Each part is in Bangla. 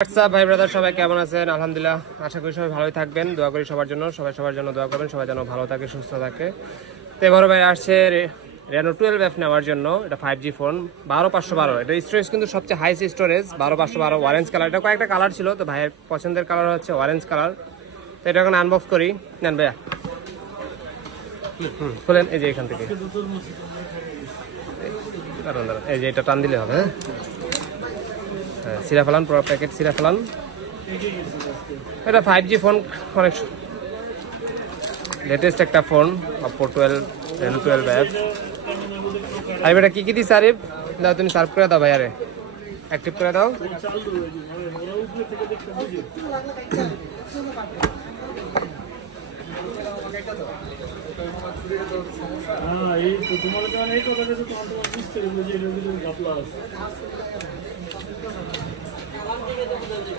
হোয়াটসঅ্যাপ ভাই ব্রাদার সবাই কেমন আছেন? আলহামদুলিল্লাহ, আশা করি সবাই ভালোই থাকবেন। দোয়া করি সবার জন্য, সবার জন্য দোয়া করবেন, সবাই যেন ভালো থাকে, সুস্থ থাকে। তো এবারও ভাই আসছে Reno 12F নেওয়ার জন্য। এটা 5G ফোন, 12512। এটা স্টোরেজ কিন্তু সবচেয়ে হাইস্ট স্টোরেজ, 12512 অরেঞ্জ কালার। এটা কয়েকটা কালার ছিল, তো ভাইয়ের পছন্দের কালার হচ্ছে অরেঞ্জ কালার। তো এটা এখন আনবক্স করি। নেন ভাইয়া, খুলেন। এই যে এখান থেকে, এই যে এটা টান দিলে হবে। হ্যাঁ, সিরা ফেলান, পুরো প্যাকেট সিরা ফেলান। এটা 5G ফোন, অনেক লেটেস্ট একটা ফোন, Oppo Reno 12F। আর এটা কি দিস আরিফ? দাও, তুমি সার্ভ করে দাও ভাই, আরে অ্যাক্টিভ করে দাও।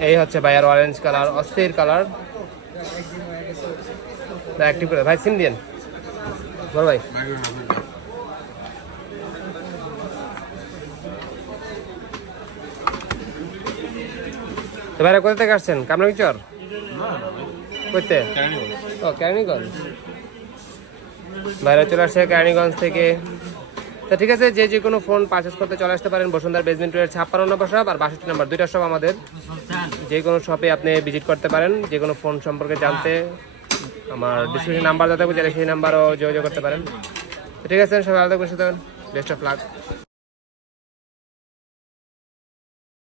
এই হচ্ছে ভাইয়ার অরেঞ্জ কালার, অস্থির কালার। অ্যাক্টিভ করে ভাই, সিম দিন বল ভাই। তো ভাইরা কোথা থেকে আসছেন? কামরাঙ্গীরচর করতে? ও, কেরানীগঞ্জ। ভাইরা চলে আসছে কেরানীগঞ্জ থেকে। তো ঠিক আছে, যে কোনো ফোন পারচেস করতে চলে আসতে পারেন বসুন্ধরা বেসমেন্ট রোডের 56 নম্বর শপ আর 62 নম্বর, দুইটা শপ আমাদের। যে কোনো শপে আপনি ভিজিট করতে পারেন। যে কোনো ফোন সম্পর্কে জানতে আমার ডিসক্রিপশন নাম্বার দেওয়া থাকবে, সেই নাম্বারও যোগাযোগ করতে পারেন। তো ঠিক আছে, সবাই ভালো থাকবেন, সুস্থ থাকবেন। Best of luck.